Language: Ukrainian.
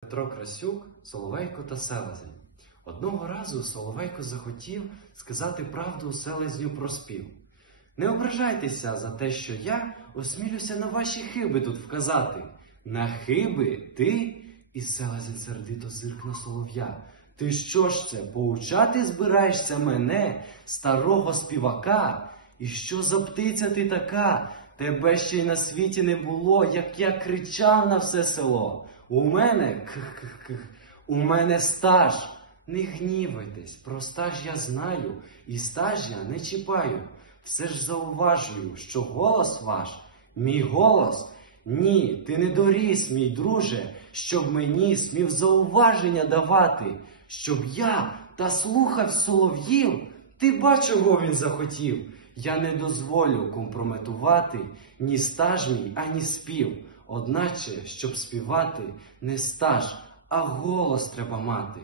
Петро Красюк, Соловейко та селезень. Одного разу Соловейко захотів сказати правду селезню про спів. Не ображайтеся за те, що я осмілюся на ваші хиби тут вказати. На хиби ти? І селезень сердито зирк на солов'я. Ти що ж це, поучати збираєшся мене, старого співака? І що за птиця ти така? Тебе ще й на світі не було, як я кричав на все село. У мене, у мене стаж. Не гнівайтесь, про стаж я знаю, і стаж я не чіпаю. Все ж зауважую, що голос ваш, мій голос, ні, ти не доріс, мій друже, щоб мені смів зауваження давати, щоб я та слухав солов'їв, ти бач, чого він захотів. Я не дозволю компрометувати ні стаж мій, ані спів. Одначе, щоб співати, не стаж, а голос треба мати.